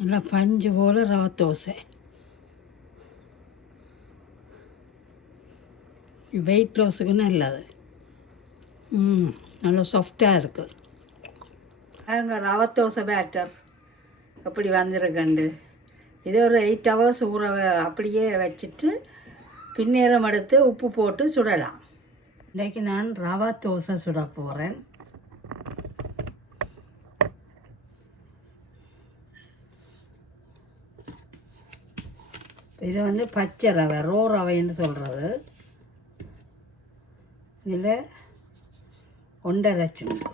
நல்லா பஞ்சு போல் ரவை தோசை. வெயிட் லாஸுக்கு நல்லது. நல்லா சாஃப்டாக இருக்குது. பாருங்க ரவை தோசை பேட்டர் எப்படி வந்திருக்கண்டு. இது ஒரு 8 ஹவர்ஸ் அப்படியே வச்சுட்டு பின்னேரம் எடுத்து உப்பு போட்டு சுடலாம். இன்றைக்கி நான் ரவை தோசை சுட போகிறேன். இது வந்து பச்சை ரவை, ரோ ரவைன்னு சொல்கிறது. இதில் 1.5 சுண்டு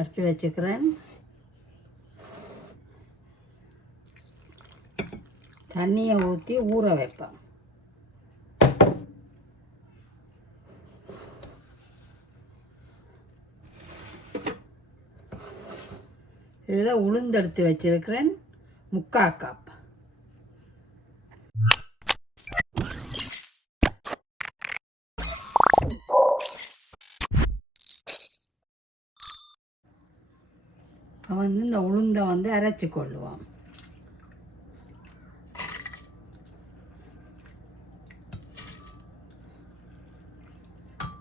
எடுத்து வச்சுக்கிறேன். தண்ணியை ஊற்றி ஊற வைப்பேன். இதில் உளுந்தெடுத்து வச்சிருக்கிறேன் 3/4 கப். இந்த உளுந்தை அரைச்சி கொள்ளுவோம்.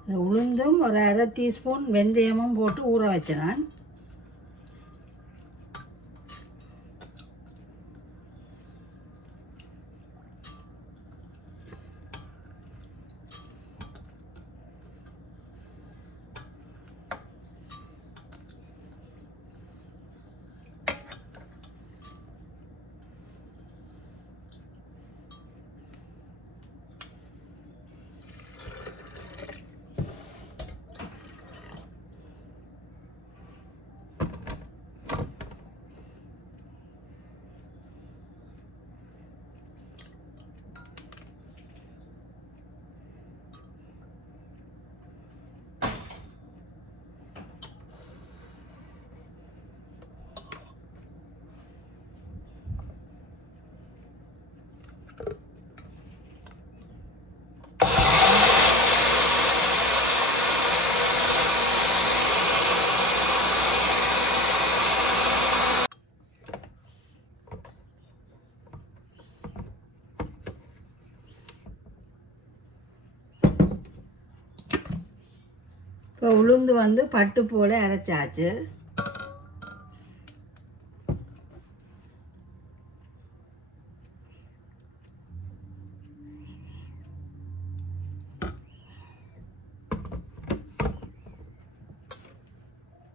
இந்த உளுந்தும் ஒரு 1/2 டீஸ்பூன் வெந்தயமும் போட்டு ஊற வச்சேன். இப்போ உளுந்து பட்டு போல் அரைச்சாச்சு.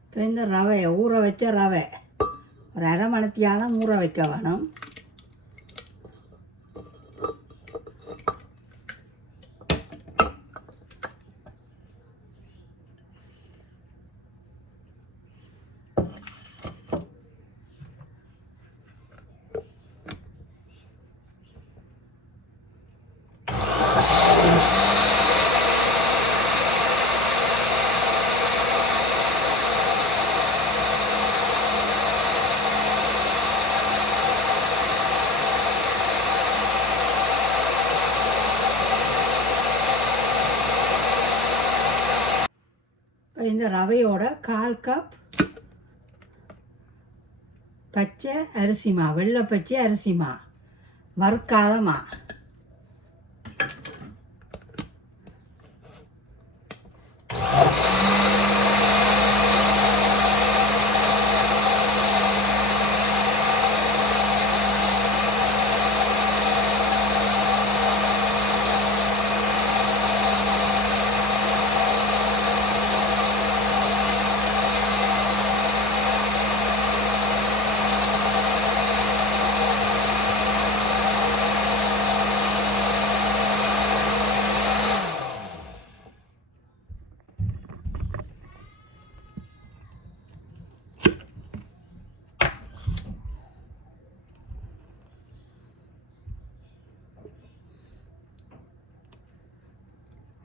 இப்போ இந்த ரவையை ஊற வச்ச ரவை ஒரு 1/2 மணித்தியாலம் ஊற வைக்க வேணும். இந்த ரவையோட 1/4 கப் பச்சை அரிசிமா, வெள்ளை பச்சை அரிசிமா, வறுக்காதமா.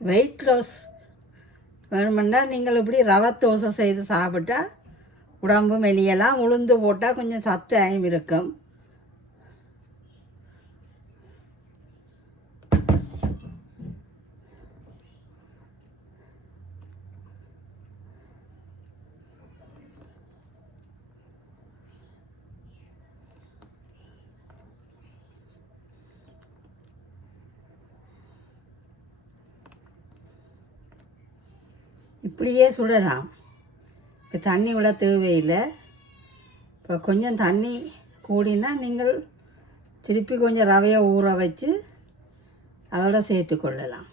வெயிட் லாஸ் வேணுமெண்டா நீங்கள் இப்படி ரவை தோசை செய்து சாப்பிட்டா உடம்பு மெலியலாம். உளுந்து போட்டால் கொஞ்சம் சத்தாயும் இருக்கும். இப்படியே சுடலாம். இப்போ தண்ணி விட தேவையில்லை. இப்போ கொஞ்சம் தண்ணி கூடினா நீங்கள் திருப்பி கொஞ்சம் ரவையை ஊற வச்சு அதோட சேர்த்து கொள்ளலாம்.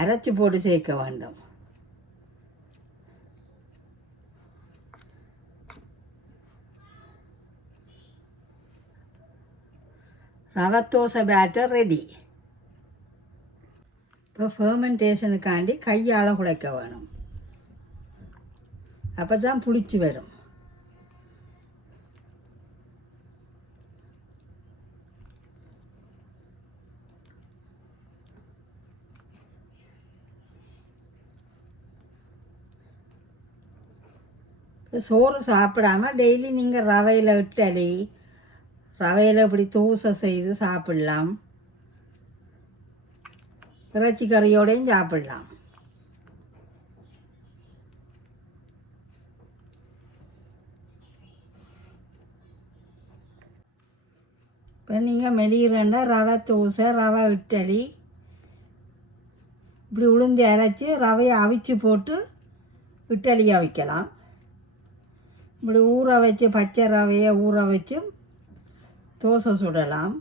அரைச்சி போட்டு சேர்க்க வேண்டும். ரவை தோசை பேட்டர் ரெடி. இப்போ ஃபெர்மெண்டேஷனுக்காண்டி கையால் குழைக்க வேணும். அப்போ தான் புளிச்சு வரும். சோறு சாப்பிடாமல் டெய்லி நீங்கள் ரவையில் இட்டலி, ரவையில் இப்படி தோசை செய்து சாப்பிடலாம். இறைச்சி கறியோடையும் சாப்பிடலாம். இப்போ நீங்கள் மெலிகிறண்டா ரவை தோசை, ரவை இட்டலி இப்படி உளுந்து அரைச்சி ரவையை அவிச்சு போட்டு இட்டலி அவிக்கலாம். இப்படி ஊற வச்சு பச்சை ரவையை ஊற வச்சு தோசை சுடலாம்.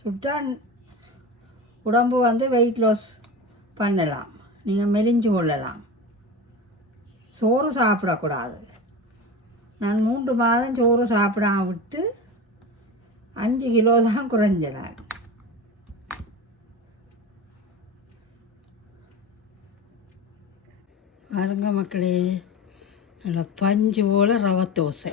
சுட்டால் உடம்பு வெயிட் லாஸ் பண்ணலாம். நீங்கள் மெலிஞ்சு கொள்ளலாம். சோறு சாப்பிடக்கூடாது. நான் 3 மாதம் சோறு சாப்பிடாம விட்டு 5 கிலோ தான் குறைஞ்சேன். பாருங்க மக்களே, நல்லா பஞ்சு போல் ரவை தோசை.